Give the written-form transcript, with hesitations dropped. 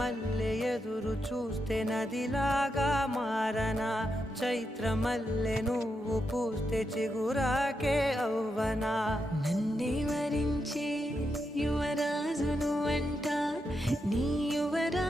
మల్లె ఎదురు చూస్తే నదిలాగా మారనా, చైత్రమల్లె నువ్వు పూస్తే చిగురాకే అవ్వనా. నన్నే వరించే యువరాజును అంట నీ యువరా